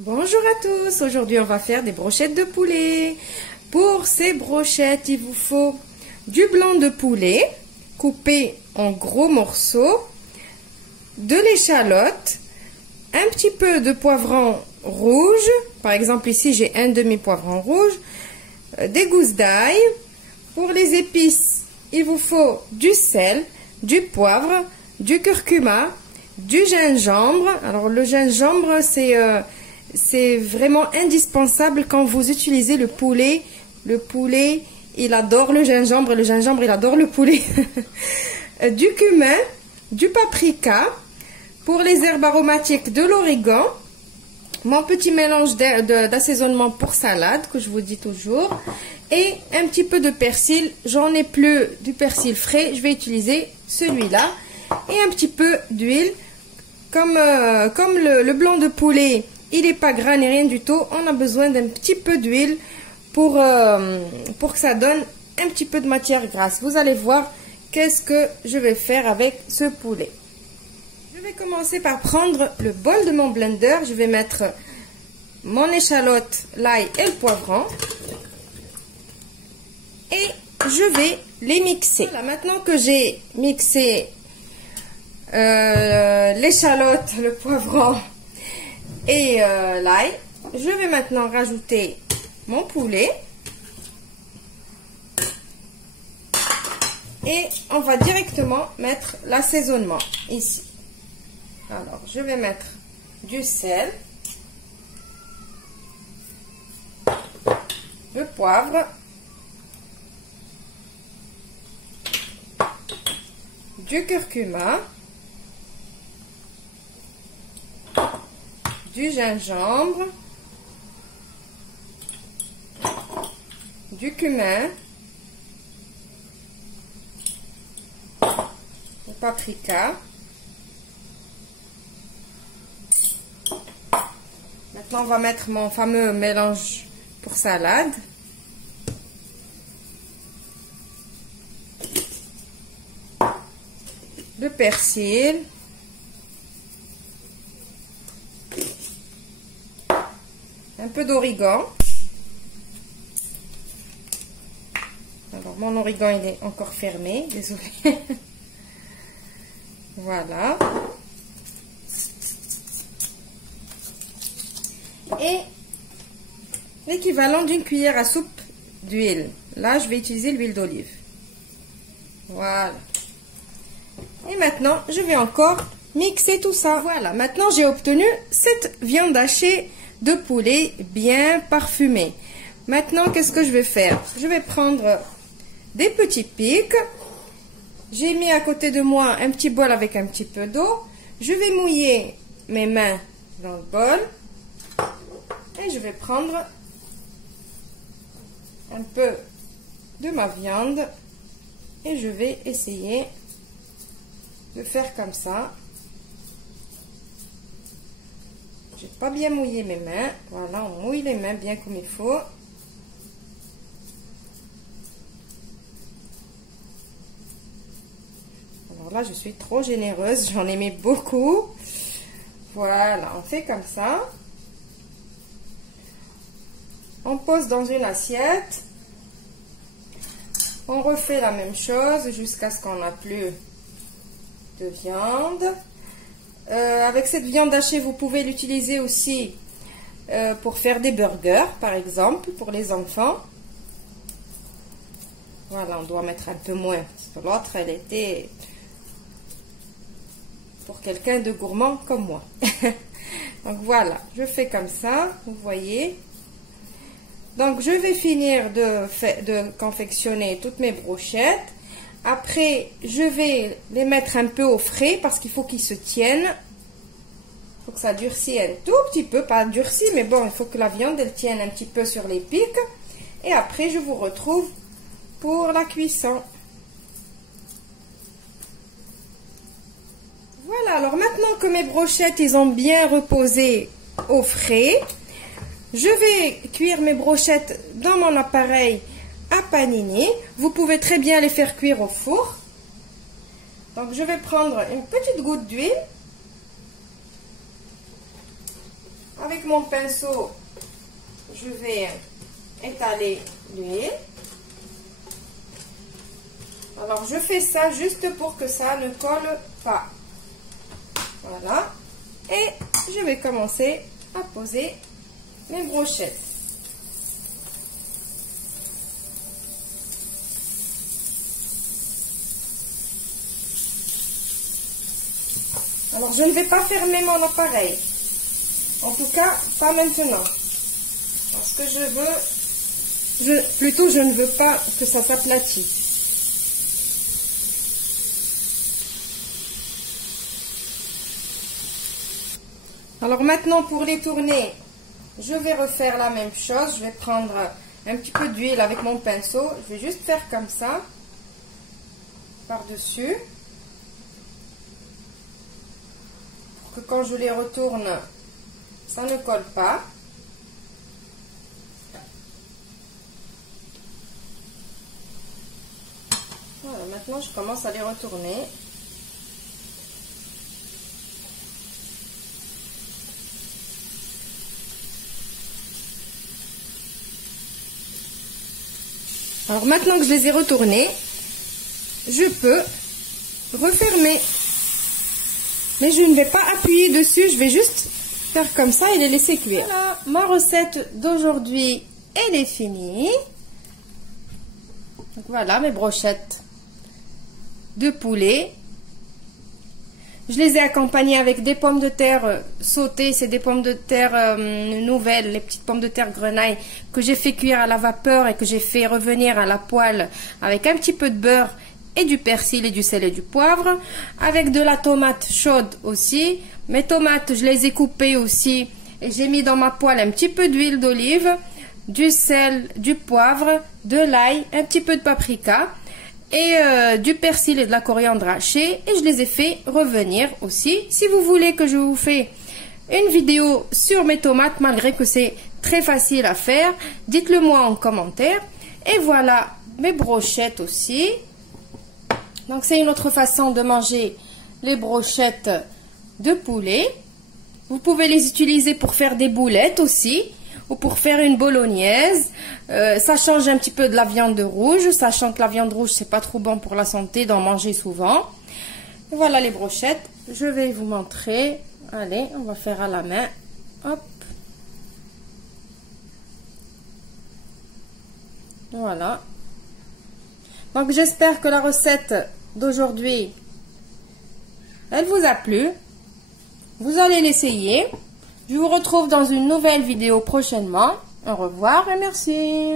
Bonjour à tous, aujourd'hui on va faire des brochettes de poulet. Pour ces brochettes, il vous faut du blanc de poulet coupé en gros morceaux, de l'échalote, un petit peu de poivron rouge, par exemple ici j'ai un demi-poivron rouge, des gousses d'ail. Pour les épices, il vous faut du sel, du poivre, du curcuma, du gingembre. Alors le gingembre c'est vraiment indispensable quand vous utilisez le poulet. Le poulet, il adore le gingembre il adore le poulet. Du cumin, du paprika. Pour les herbes aromatiques, de l'origan. Mon petit mélange d'assaisonnement pour salade, que je vous dis toujours. Et un petit peu de persil. J'en ai plus du persil frais, je vais utiliser celui-là. Et un petit peu d'huile. Comme le blanc de poulet, il n'est pas gras ni rien du tout, on a besoin d'un petit peu d'huile pour que ça donne un petit peu de matière grasse. Vous allez voir qu'est-ce que je vais faire avec ce poulet. Je vais commencer par prendre le bol de mon blender. Je vais mettre mon échalote, l'ail et le poivron. Et je vais les mixer. Voilà, maintenant que j'ai mixé l'échalote, le poivron et l'ail, je vais maintenant rajouter mon poulet et on va directement mettre l'assaisonnement ici. Alors je vais mettre du sel, le poivre, du curcuma, du gingembre, du cumin, du paprika. Maintenant, on va mettre mon fameux mélange pour salade. Le persil. Un peu d'origan. Alors, mon origan, il est encore fermé, désolé. Voilà. Et l'équivalent d'une cuillère à soupe d'huile. Là, je vais utiliser l'huile d'olive. Voilà. Et maintenant, je vais encore mixer tout ça. Voilà, maintenant j'ai obtenu cette viande hachée de poulet bien parfumée. Maintenant, qu'est-ce que je vais faire? Je vais prendre des petits pics. J'ai mis à côté de moi un petit bol avec un petit peu d'eau. Je vais mouiller mes mains dans le bol. Et je vais prendre un peu de ma viande. Et je vais essayer de faire comme ça. J'ai pas bien mouillé mes mains. Voilà, on mouille les mains bien comme il faut. Alors là, je suis trop généreuse. J'en ai mis beaucoup. Voilà, on fait comme ça. On pose dans une assiette. On refait la même chose jusqu'à ce qu'on n'a plus de viande. Avec cette viande hachée, vous pouvez l'utiliser aussi pour faire des burgers, par exemple, pour les enfants. Voilà, on doit mettre un peu moins, parce que l'autre, elle était pour quelqu'un de gourmand comme moi. Donc voilà, je fais comme ça, vous voyez. Donc je vais finir de confectionner toutes mes brochettes. Après, je vais les mettre un peu au frais parce qu'il faut qu'ils se tiennent. Il faut que ça durcisse un tout petit peu, pas durci, mais bon, il faut que la viande elle tienne un petit peu sur les pics. Et après, je vous retrouve pour la cuisson. Voilà, alors maintenant que mes brochettes, ils ont bien reposé au frais, je vais cuire mes brochettes dans mon appareil à panini. Vous pouvez très bien les faire cuire au four. Donc je vais prendre une petite goutte d'huile. Avec mon pinceau, je vais étaler l'huile. Alors, je fais ça juste pour que ça ne colle pas. Voilà. Et je vais commencer à poser mes brochettes. Alors, je ne vais pas fermer mon appareil. En tout cas, pas maintenant. Parce que je ne veux pas que ça s'aplatisse. Alors maintenant, pour les tourner, je vais refaire la même chose. Je vais prendre un petit peu d'huile avec mon pinceau. Je vais juste faire comme ça, par-dessus. Pour que quand je les retourne, ça ne colle pas. Voilà, maintenant je commence à les retourner. Alors maintenant que je les ai retournés, je peux refermer. Mais je ne vais pas appuyer dessus, je vais juste faire comme ça et les laisser cuire. Voilà, ma recette d'aujourd'hui, elle est finie. Donc voilà mes brochettes de poulet. Je les ai accompagnées avec des pommes de terre sautées. C'est des pommes de terre nouvelles, les petites pommes de terre grenaille que j'ai fait cuire à la vapeur et que j'ai fait revenir à la poêle avec un petit peu de beurre et du persil et du sel et du poivre. Avec de la tomate chaude aussi. Mes tomates, je les ai coupées aussi et j'ai mis dans ma poêle un petit peu d'huile d'olive, du sel, du poivre, de l'ail, un petit peu de paprika et du persil et de la coriandre hachée, et je les ai fait revenir aussi. Si vous voulez que je vous fasse une vidéo sur mes tomates, malgré que c'est très facile à faire, dites-le moi en commentaire. Et voilà mes brochettes aussi. Donc c'est une autre façon de manger les brochettes de poulet. Vous pouvez les utiliser pour faire des boulettes aussi, ou pour faire une bolognaise. Ça change un petit peu de la viande rouge, sachant que la viande rouge c'est pas trop bon pour la santé d'en manger souvent. Et voilà les brochettes, je vais vous montrer. Allez, on va faire à la main. Hop. Voilà. Donc j'espère que la recette d'aujourd'hui, elle vous a plu. Vous allez l'essayer. Je vous retrouve dans une nouvelle vidéo prochainement. Au revoir et merci.